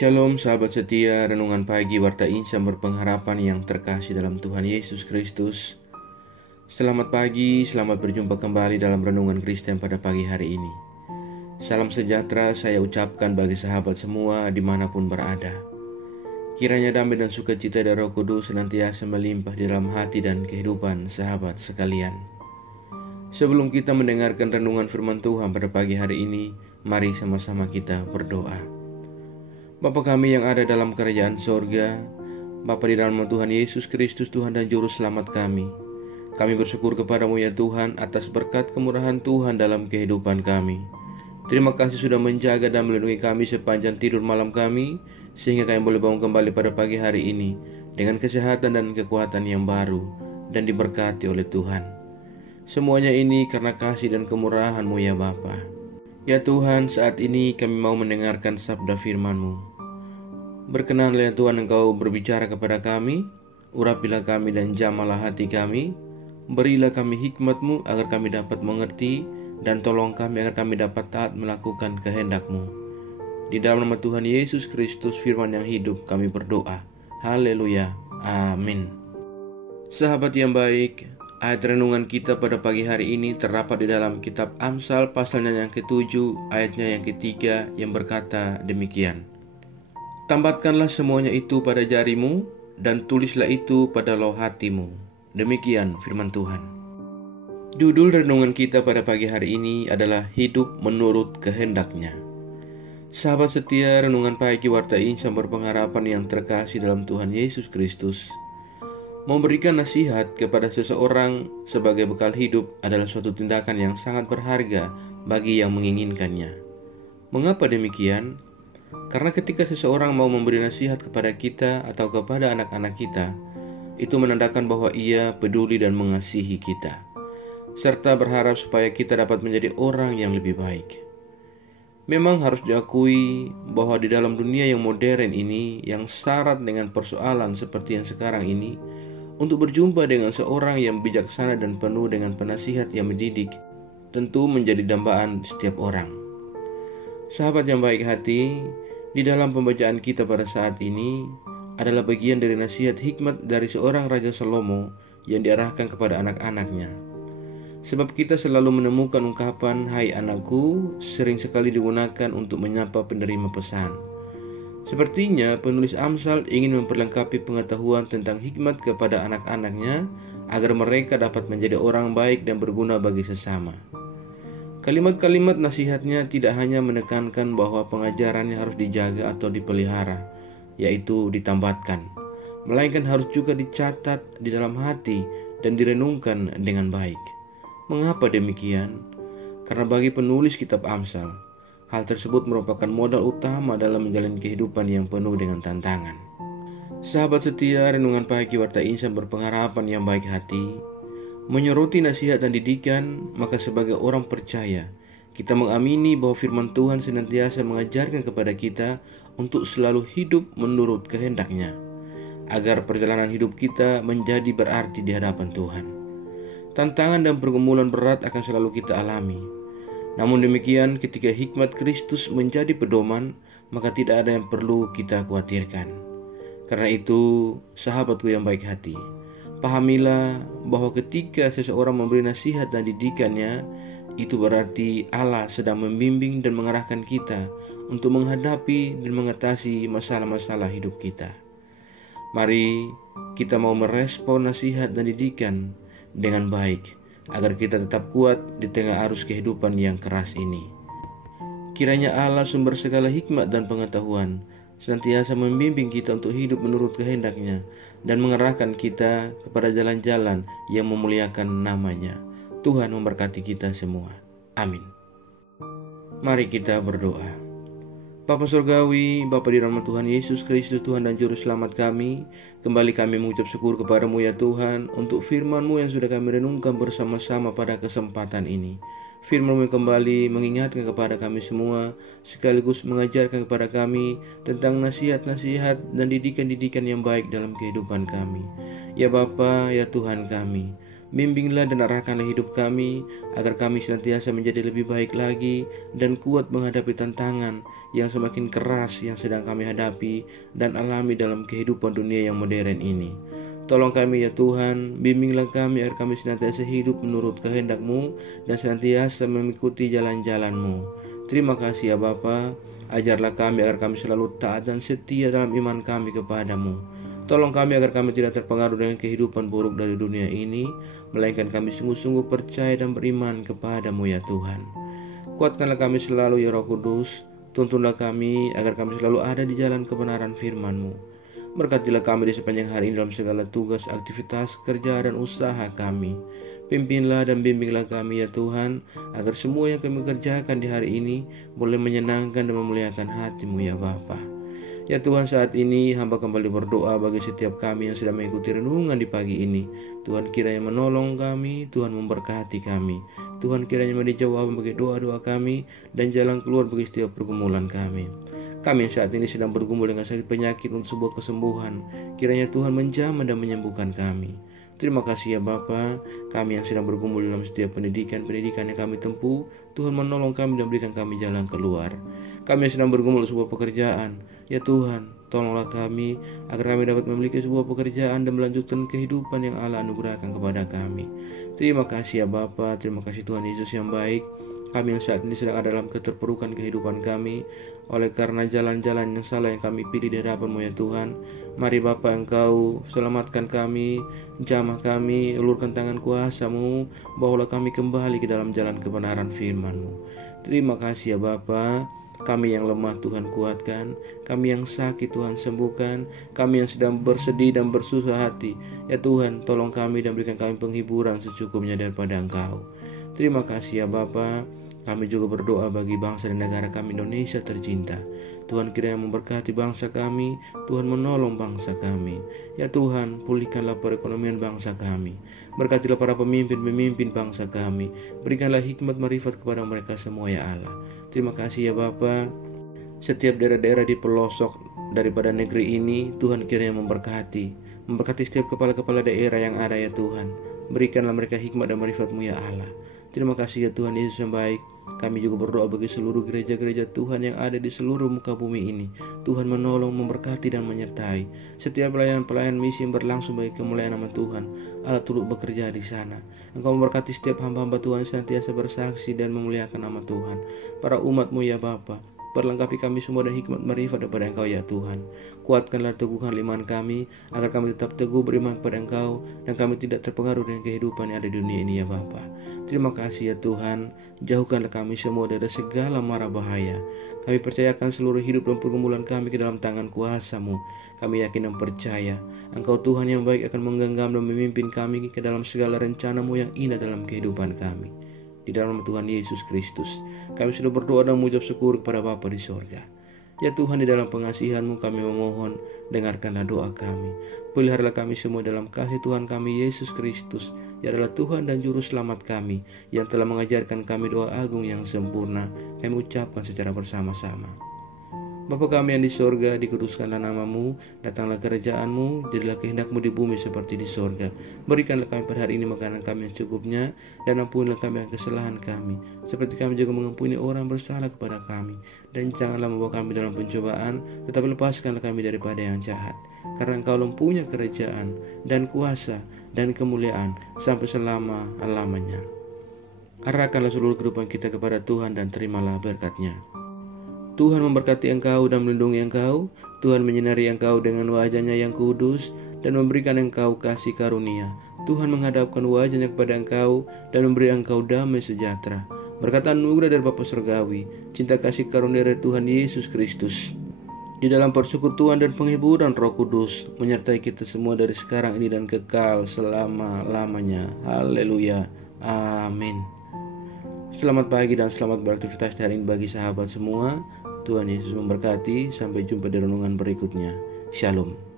Shalom sahabat setia, renungan pagi Warta Insan berpengharapan yang terkasih dalam Tuhan Yesus Kristus. Selamat pagi, selamat berjumpa kembali dalam renungan Kristen pada pagi hari ini. Salam sejahtera saya ucapkan bagi sahabat semua dimanapun berada. Kiranya damai dan sukacita dari Roh Kudus senantiasa melimpah di dalam hati dan kehidupan sahabat sekalian. Sebelum kita mendengarkan renungan firman Tuhan pada pagi hari ini, mari sama-sama kita berdoa. Bapa kami yang ada dalam kerajaan sorga, Bapa di dalam Tuhan Yesus Kristus, Tuhan dan Juru Selamat kami. Kami bersyukur kepadamu ya Tuhan atas berkat kemurahan Tuhan dalam kehidupan kami. Terima kasih sudah menjaga dan melindungi kami sepanjang tidur malam kami, sehingga kami boleh bangun kembali pada pagi hari ini dengan kesehatan dan kekuatan yang baru dan diberkati oleh Tuhan. Semuanya ini karena kasih dan kemurahan-Mu ya Bapa. Ya Tuhan, saat ini kami mau mendengarkan sabda firman-Mu. Berkenanlah ya Tuhan Engkau berbicara kepada kami, urapilah kami dan jamalah hati kami, berilah kami hikmat-Mu agar kami dapat mengerti, dan tolong kami agar kami dapat taat melakukan kehendak-Mu. Di dalam nama Tuhan Yesus Kristus firman yang hidup kami berdoa. Haleluya. Amin. Sahabat yang baik, ayat renungan kita pada pagi hari ini terdapat di dalam kitab Amsal pasalnya yang ke-7, ayatnya yang ke-3 yang berkata demikian. Tambatkanlah semuanya itu pada jarimu dan tulislah itu pada lauh hatimu. Demikian firman Tuhan. Judul renungan kita pada pagi hari ini adalah hidup menurut kehendak-Nya. Sahabat setia, renungan pagi Warta Insan berpengharapan yang terkasih dalam Tuhan Yesus Kristus. Memberikan nasihat kepada seseorang sebagai bekal hidup adalah suatu tindakan yang sangat berharga bagi yang menginginkannya. Mengapa demikian? Karena ketika seseorang mau memberi nasihat kepada kita atau kepada anak-anak kita, itu menandakan bahwa ia peduli dan mengasihi kita, serta berharap supaya kita dapat menjadi orang yang lebih baik. Memang harus diakui bahwa di dalam dunia yang modern ini, yang syarat dengan persoalan seperti yang sekarang ini, untuk berjumpa dengan seorang yang bijaksana dan penuh dengan penasihat yang mendidik, tentu menjadi dambaan setiap orang. Sahabat yang baik hati, di dalam pembacaan kita pada saat ini adalah bagian dari nasihat hikmat dari seorang Raja Salomo yang diarahkan kepada anak-anaknya. Sebab kita selalu menemukan ungkapan "Hai anakku" sering sekali digunakan untuk menyapa penerima pesan. Sepertinya penulis Amsal ingin memperlengkapi pengetahuan tentang hikmat kepada anak-anaknya agar mereka dapat menjadi orang baik dan berguna bagi sesama. Kalimat-kalimat nasihatnya tidak hanya menekankan bahwa pengajarannya harus dijaga atau dipelihara, yaitu ditambatkan, melainkan harus juga dicatat di dalam hati dan direnungkan dengan baik. Mengapa demikian? Karena bagi penulis kitab Amsal, hal tersebut merupakan modal utama dalam menjalani kehidupan yang penuh dengan tantangan. Sahabat setia, renungan pagi Warta Insan berpengharapan yang baik hati menyoroti nasihat dan didikan, maka sebagai orang percaya, kita mengamini bahwa firman Tuhan senantiasa mengajarkan kepada kita untuk selalu hidup menurut kehendak-Nya, agar perjalanan hidup kita menjadi berarti di hadapan Tuhan. Tantangan dan pergumulan berat akan selalu kita alami. Namun demikian, ketika hikmat Kristus menjadi pedoman, maka tidak ada yang perlu kita khawatirkan. Karena itu, sahabatku yang baik hati, pahamilah bahwa ketika seseorang memberi nasihat dan didikannya, itu berarti Allah sedang membimbing dan mengarahkan kita untuk menghadapi dan mengatasi masalah-masalah hidup kita. Mari kita mau merespon nasihat dan didikan dengan baik, agar kita tetap kuat di tengah arus kehidupan yang keras ini. Kiranya Allah sumber segala hikmat dan pengetahuan senantiasa membimbing kita untuk hidup menurut kehendak-Nya dan mengarahkan kita kepada jalan-jalan yang memuliakan nama-Nya. Tuhan memberkati kita semua. Amin. Mari kita berdoa. Bapa Surgawi, Bapa di dalam Tuhan Yesus Kristus, Tuhan dan Juru Selamat kami, kembali kami mengucap syukur kepada-Mu ya Tuhan untuk firman-Mu yang sudah kami renungkan bersama-sama pada kesempatan ini. Firman-Mu kembali mengingatkan kepada kami semua, sekaligus mengajarkan kepada kami tentang nasihat-nasihat dan didikan-didikan yang baik dalam kehidupan kami. Ya Bapa, ya Tuhan kami, Bimbinglah dan arahkanlah hidup kami, agar kami senantiasa menjadi lebih baik lagi dan kuat menghadapi tantangan yang semakin keras yang sedang kami hadapi dan alami dalam kehidupan dunia yang modern ini. Tolong kami ya Tuhan, bimbinglah kami agar kami senantiasa hidup menurut kehendak-Mu dan senantiasa mengikuti jalan-jalan-Mu. Terima kasih ya Bapa, ajarlah kami agar kami selalu taat dan setia dalam iman kami kepadamu. Tolong kami agar kami tidak terpengaruh dengan kehidupan buruk dari dunia ini, melainkan kami sungguh-sungguh percaya dan beriman kepadamu ya Tuhan. Kuatkanlah kami selalu ya Roh Kudus, tuntunlah kami agar kami selalu ada di jalan kebenaran firman-Mu. Berkatilah kami di sepanjang hari ini dalam segala tugas, aktivitas, kerja, dan usaha kami. Pimpinlah dan bimbinglah kami ya Tuhan, agar semua yang kami kerjakan di hari ini boleh menyenangkan dan memuliakan hati-Mu ya Bapa. Ya Tuhan, saat ini hamba kembali berdoa bagi setiap kami yang sedang mengikuti renungan di pagi ini. Tuhan kiranya menolong kami, Tuhan memberkati kami. Tuhan kiranya menjadi jawaban bagi doa-doa kami dan jalan keluar bagi setiap pergumulan kami. Kami yang saat ini sedang bergumul dengan sakit penyakit untuk sebuah kesembuhan, kiranya Tuhan menjamah dan menyembuhkan kami. Terima kasih ya Bapa, kami yang sedang bergumul dalam setiap pendidikan yang kami tempuh, Tuhan menolong kami dan berikan kami jalan keluar. Kami yang sedang bergumul sebuah pekerjaan, ya Tuhan, tolonglah kami agar kami dapat memiliki sebuah pekerjaan dan melanjutkan kehidupan yang Allah anugerahkan kepada kami. Terima kasih ya Bapa, terima kasih Tuhan Yesus yang baik. Kami yang saat ini sedang ada dalam keterpurukan kehidupan kami oleh karena jalan-jalan yang salah yang kami pilih di hadapan-Mu ya Tuhan. Mari Bapa, Engkau selamatkan kami, jamah kami, ulurkan tangan kuasa-Mu, bawalah kami kembali ke dalam jalan kebenaran firman-Mu. Terima kasih ya Bapa. Kami yang lemah Tuhan kuatkan, kami yang sakit Tuhan sembuhkan, kami yang sedang bersedih dan bersusah hati, ya Tuhan tolong kami dan berikan kami penghiburan secukupnya daripada Engkau. Terima kasih ya Bapa. Kami juga berdoa bagi bangsa dan negara kami Indonesia tercinta. Tuhan kiranya memberkati bangsa kami, Tuhan menolong bangsa kami. Ya Tuhan, pulihkanlah perekonomian bangsa kami. Berkatilah para pemimpin-pemimpin bangsa kami. Berikanlah hikmat marifat kepada mereka semua ya Allah. Terima kasih ya Bapa. Setiap daerah-daerah di pelosok daripada negeri ini, Tuhan kiranya memberkati setiap kepala-kepala daerah yang ada ya Tuhan. Berikanlah mereka hikmat dan marifat-Mu ya Allah. Terima kasih ya Tuhan Yesus yang baik. Kami juga berdoa bagi seluruh gereja-gereja Tuhan yang ada di seluruh muka bumi ini. Tuhan menolong, memberkati dan menyertai setiap pelayan-pelayan misi yang berlangsung bagi kemuliaan nama Tuhan. Allah turut bekerja di sana. Engkau memberkati setiap hamba-hamba Tuhan senantiasa bersaksi dan memuliakan nama Tuhan. Para umat-Mu ya Bapa, perlengkapi kami semua dan hikmat marifat daripada Engkau ya Tuhan. Kuatkanlah teguhkan iman kami, agar kami tetap teguh beriman kepada Engkau, dan kami tidak terpengaruh dengan kehidupan yang ada di dunia ini ya Bapa. Terima kasih ya Tuhan. Jauhkanlah kami semua dari segala mara bahaya. Kami percayakan seluruh hidup dan pergumulan kami ke dalam tangan kuasa-Mu. Kami yakin dan percaya Engkau Tuhan yang baik akan menggenggam dan memimpin kami ke dalam segala rencana-Mu yang indah dalam kehidupan kami. Di dalam Tuhan Yesus Kristus, kami sudah berdoa dan mengucap syukur kepada Bapa di sorga. Ya Tuhan, di dalam pengasihan-Mu kami memohon, dengarkanlah doa kami. Peliharalah kami semua dalam kasih Tuhan kami Yesus Kristus, yang adalah Tuhan dan Juru Selamat kami, yang telah mengajarkan kami doa agung yang sempurna. Kami ucapkan secara bersama-sama. Bapa kami yang di sorga, dikuduskanlah nama-Mu, datanglah kerajaan-Mu, jadilah kehendak-Mu di bumi seperti di sorga. Berikanlah kami pada hari ini makanan kami yang cukupnya, dan ampunilah kami akan kesalahan kami, seperti kami juga mengampuni orang bersalah kepada kami. Dan janganlah membawa kami dalam pencobaan, tetapi lepaskanlah kami daripada yang jahat. Karena Engkau mempunyai kerajaan, dan kuasa, dan kemuliaan, sampai selama-lamanya. Arahkanlah seluruh kehidupan kita kepada Tuhan, dan terimalah berkat-Nya. Tuhan memberkati engkau dan melindungi engkau. Tuhan menyinari engkau dengan wajah-Nya yang kudus dan memberikan engkau kasih karunia. Tuhan menghadapkan wajah-Nya kepada engkau dan memberi engkau damai sejahtera. Berkat anugerah dari Bapa Surgawi, cinta kasih karunia dari Tuhan Yesus Kristus, di dalam persekutuan dan penghiburan Roh Kudus, menyertai kita semua dari sekarang ini dan kekal selama-lamanya. Haleluya. Amin. Selamat pagi dan selamat beraktivitas hari ini bagi sahabat semua. Tuhan Yesus memberkati. Sampai jumpa di renungan berikutnya. Shalom.